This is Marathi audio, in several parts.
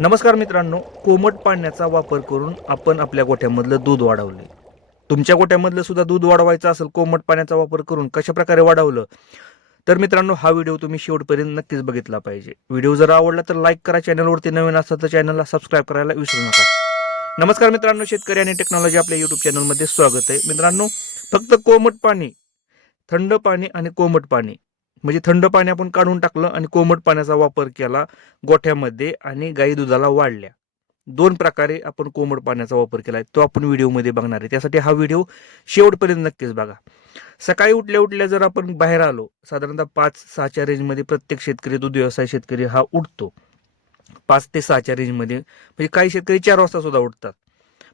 नमस्कार मित्रांनो कोमट पाण्याचा वापर करून आपण आपल्या गोठ्यामधलं दूध वाढवले. तुमच्या गोठ्यामधलं सुद्धा दूध वाढवायचं असेल कोमट पाण्याचा वापर करून कशा प्रकारे वाढवलं? तर मित्रांनो हा व्हिडिओ तुम्ही शेवटपर्यंत नक्कीच बघितला पाहिजे. व्हिडिओ जर आवडला तर लाईक करा चॅनलवरती नवीन असतात तर चॅनलला सबस्क्राईब करायला विसरू नका. नमस्कार मित्रांनो शेतकरी आणि टेक्नॉलॉजी आपल्या युट्यूब चॅनलमध्ये स्वागत आहे. मित्रांनो फक्त कोमट पाणी थंड पाणी आणि कोमट पाणी म्हणजे थंड पाणी आपण काढून टाकलं आणि कोमट पाण्याचा वापर केला गोठ्यामध्ये आणि गाई दुधाला वाढल्या. दोन प्रकारे आपण कोमट पाण्याचा वापर केला आहे तो आपण व्हिडिओमध्ये बघणार आहे. त्यासाठी हा व्हिडिओ शेवटपर्यंत नक्कीच बघा. सकाळी उठल्या उठल्या जर आपण बाहेर आलो साधारणतः पाच सहाच्या रेंजमध्ये प्रत्येक शेतकरी दूध व्यवसाय शेतकरी हा उठतो. पाच ते सहाच्या रेंजमध्ये म्हणजे काही शेतकरी चार वाजता सुद्धा उठतात.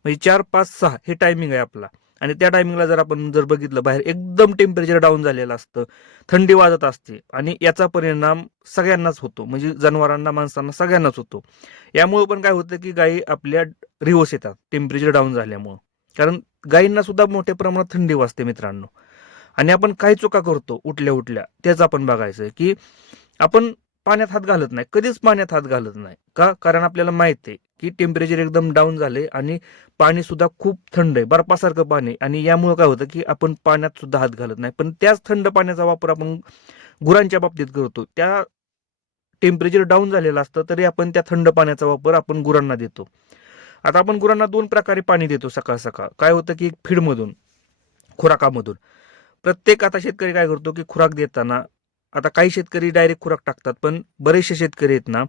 म्हणजे चार पाच सहा हे टायमिंग आहे आपला. आणि त्या टायमिंगला जर आपण जर बघितलं बाहेर एकदम टेम्परेचर डाऊन झालेलं असतं थंडी वाजत असते आणि याचा परिणाम सगळ्यांनाच होतो. म्हणजे जनावरांना माणसांना सगळ्यांनाच होतो. यामुळे पण काय होतं की गायी आपल्या रिवर्स येतात टेम्परेचर डाऊन झाल्यामुळं. कारण गायींना सुद्धा मोठ्या प्रमाणात थंडी वाजते मित्रांनो. आणि आपण काय चुका करतो उठल्या उठल्या तेच आपण बघायचं की आपण पाण्यात हात घालत नाही कधीच पाण्यात हात घालत नाही. का? कारण आपल्याला माहिती आहे की टेम्परेचर एकदम डाऊन झाले आणि पाणी सुद्धा खूप थंड आहे बर्फासारखं पाणी आणि यामुळे काय होतं की आपण पाण्यात सुद्धा हात घालत नाही. पण त्याच थंड पाण्याचा वापर आपण गुरांच्या बाबतीत करतो. त्या टेम्परेचर डाऊन झालेलं असतं तरी आपण त्या थंड पाण्याचा वापर आपण गुरांना देतो. आता आपण गुरांना दोन प्रकारे पाणी देतो सकाळ सकाळ. काय होतं की फीडमधून खुराकामधून. प्रत्येक आता शेतकरी काय करतो की खुराक देताना आता काही शेतकरी डायरेक्ट खुराक टाकतात पण बरेचसे शेतकरी आहेत ना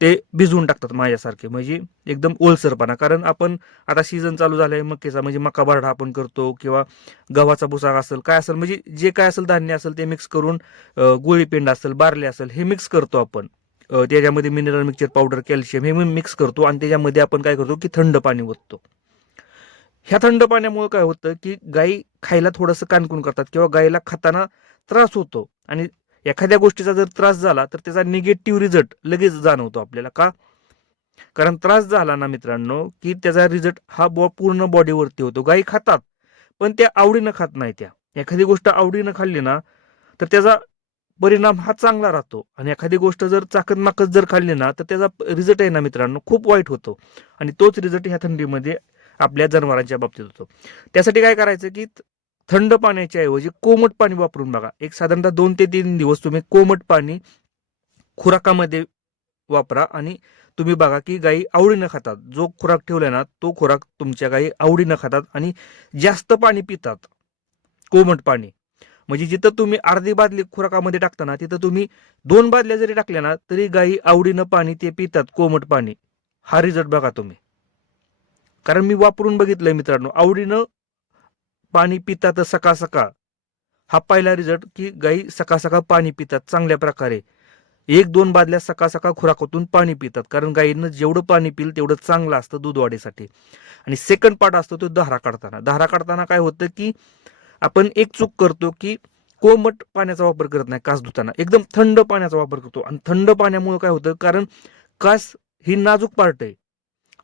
ते भिजवून टाकतात माझ्यासारखे. म्हणजे एकदम ओलसरपणा. कारण आपण आता सीझन चालू झालाय मक्केचा म्हणजे मका बारडा आपण करतो किंवा गव्हाचा भुसा असेल काय असेल म्हणजे जे काय असेल धान्य असेल ते मिक्स करून अ, गोळी पेंड असेल बारले असेल हे मिक्स करतो आपण. त्याच्यामध्ये मिनरल मिक्सचर पावडर कॅल्शियम हे मिक्स करतो आणि त्याच्यामध्ये आपण काय करतो की थंड पाणी ओततो. ह्या थंड पाण्यामुळे काय होतं की गाई खायला थोडंसं कानकून करतात किंवा गाईला खाताना त्रास होतो. आणि एखाद्या गोष्टीचा जर त्रास झाला तर त्याचा निगेटिव्ह रिझल्ट लगेच जाणवतो आपल्याला. का? कारण त्रास झाला ना मित्रांनो की त्याचा रिझल्ट हा बॉ पूर्ण बॉडीवरती होतो. गाई खातात पण त्या आवडीनं खात नाही त्या. एखादी गोष्ट आवडीनं खाल्ली ना तर त्याचा परिणाम हा चांगला राहतो. आणि एखादी गोष्ट जर चाकत माकत जर खाल्ली ना तर त्याचा रिझल्ट आहे ना मित्रांनो खूप वाईट होतो. आणि तोच रिझल्ट ह्या थंडीमध्ये आपल्या जनावरांच्या बाबतीत होतो. त्यासाठी काय करायचं की थंड पाण्याच्या ऐवजी कोमट पाणी वापरून बघा. एक साधारणतः दोन ते तीन दिवस तुम्ही कोमट पाणी खुराकामध्ये वापरा आणि तुम्ही बघा की गाई आवडीनं खातात. जो खुराक ठेवलाय ना तो खुराक तुमच्या गाई आवडीनं खातात आणि जास्त पाणी पितात. कोमट पाणी. म्हणजे जिथं तुम्ही अर्धी बादली खुराकामध्ये टाकता ना तिथं तुम्ही दोन बादल्या जरी टाकल्या ना तरी गाई आवडीनं पाणी ते पितात कोमट पाणी. हा रिझल्ट बघा तुम्ही. कारण मी वापरून बघितलंय मित्रांनो आवडीनं पाणी पितात सकाळ सकाळ हा पहिला रिझल्ट की गाई सकाळ सकाळ पाणी पितात चांगल्या प्रकारे. एक दोन बादल्या सकाळ सकाळ खुराकातून पाणी पितात कारण गाईनं जेवढं पाणी पिल तेवढं चांगलं असतं दूध वाढीसाठी आणि सेकंड पार्ट असतो तो धारा काढताना. धारा काढताना काय होतं की आपण एक चूक करतो की कोमट पाण्याचा वापर करत नाही कास धुताना. एकदम थंड पाण्याचा वापर करतो. आणि थंड पाण्यामुळे काय होतं? कारण कास ही नाजूक पार्ट आहे.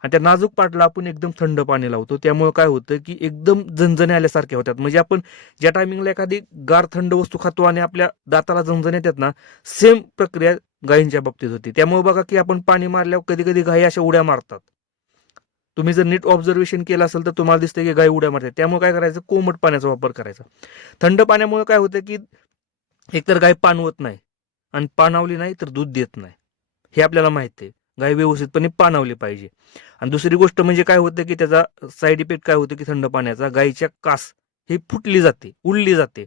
आणि त्या नाजूक पाटला आपण एकदम थंड पाणी लावतो. त्यामुळे काय होतं की एकदम झणझणे आल्यासारख्या होतात. म्हणजे आपण ज्या टायमिंगला एखादी गार थंड वस्तू खातो आणि आपल्या दाताला झणझण येतात ना सेम प्रक्रिया गायींच्या बाबतीत होती. त्यामुळे बघा की आपण पाणी मारल्यावर कधी कधी गायी अशा उड्या मारतात. तुम्ही जर नीट ऑब्झर्वेशन केलं असेल तर तुम्हाला दिसतं की गाय उड्या मारतात. त्यामुळे काय करायचं? कोमट पाण्याचा वापर करायचा. थंड पाण्यामुळे काय होतं की एकतर गाय पाणवत नाही आणि पाणावली नाही तर दूध देत नाही. हे आपल्याला माहिती आहे. गाय व्यवस्थितपणे पाणावली पाहिजे. आणि दुसरी गोष्ट म्हणजे काय होतं की त्याचा साईड इफेक्ट काय होतं की थंड पाण्याचा गायीच्या कास ही फुटली जाते उडली जाते.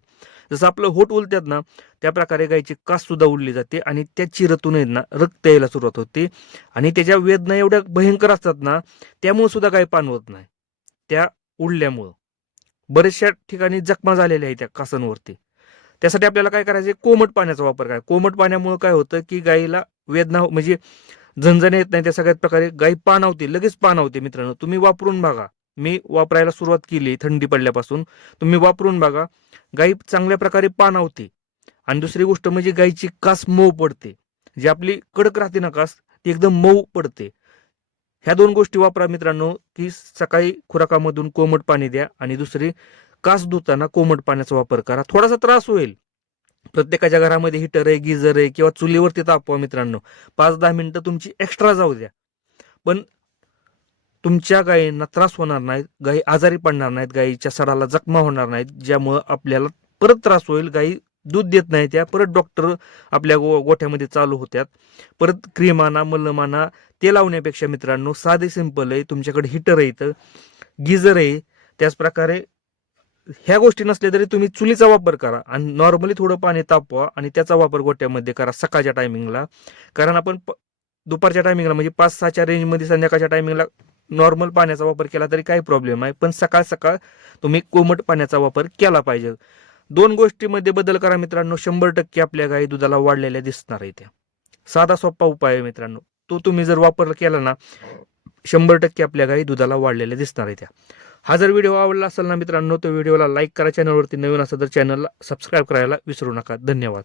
जसं आपलं होट उलतात ना त्या प्रकारे गायीची कास सुद्धा उडली जाते आणि त्या चिरतून ना रक्त यायला सुरुवात होते. आणि त्याच्या वेदना एवढ्या भयंकर असतात ना त्यामुळे सुद्धा गाय पाणवत नाही. त्या उडल्यामुळं. बऱ्याचशा ठिकाणी जखमा झालेल्या आहेत त्या कासांवरती. त्यासाठी आपल्याला काय करायचं कोमट पाण्याचा वापर काय कोमट पाण्यामुळे काय होतं की गायीला वेदना हो- म्हणजे झणझण येत नाही त्या सगळ्यात प्रकारे गाई पाणावते लगेच पाणावते मित्रांनो. तुम्ही वापरून बघा. मी वापरायला सुरुवात केली थंडी पडल्यापासून. तुम्ही वापरून बघा. गाई चांगल्या प्रकारे पाणावते आणि दुसरी गोष्ट म्हणजे गाईची कास मऊ पडते. जी आपली कडक राहते ना कास ती एकदम मऊ पडते. ह्या दोन गोष्टी वापरा मित्रांनो की सकाळी खुराकामधून कोमट पाणी द्या आणि दुसरी कास धुताना कोमट पाण्याचा वापर करा. थोडासा त्रास होईल. प्रत्येकाच्या घरामध्ये हिटर आहे गिझर आहे किंवा चुलीवरती तापवा मित्रांनो. पाच दहा मिनटं तुमची एक्स्ट्रा जाऊ द्या. पण तुमच्या गायींना त्रास होणार नाहीत गायी आजारी पडणार नाहीत गायीच्या सडाला जखमा होणार नाहीत ज्यामुळं आपल्याला परत त्रास होईल. गायी दूध देत नाही त्या परत डॉक्टर आपल्या गो गोठ्यामध्ये चालू होत्यात. परत क्रीम आणा मलम आणा ते लावण्यापेक्षा मित्रांनो साधे सिंपल आहे. तुमच्याकडे हिटर आहे इथं. गिझर आहे. त्याचप्रकारे ह्या गोष्टी नसल्या तरी तुम्ही चुलीचा वापर करा आणि नॉर्मली थोडं पाणी तापवा आणि त्याचा वापर गोट्यामध्ये करा सकाळच्या टायमिंगला कारण आपण प- दुपारच्या टायमिंगला म्हणजे पाच सहाच्या रेंजमध्ये संध्याकाळच्या टायमिंगला नॉर्मल पाण्याचा वापर केला तरी काही प्रॉब्लेम आहे पण सकाळ सकाळ तुम्ही कोमट पाण्याचा वापर केला पाहिजे. दोन गोष्टीमध्ये बदल करा मित्रांनो. शंभर टक्के आपल्या गाई दुधाला वाढलेल्या दिसणार आहे त्या. साधा सोपा उपाय आहे मित्रांनो. तो तुम्ही जर वापर केला ना शंभर टक्के आपल्या गाई दुधाला वाढलेल्या दिसणार आहे त्या. हा जर व्हिडिओ आवडला असेल ना मित्रांनो तर व्हिडिओला लाईक करा चॅनलवरती नवीन असेल तर चॅनलला सबस्क्राईब करायला विसरू नका. धन्यवाद.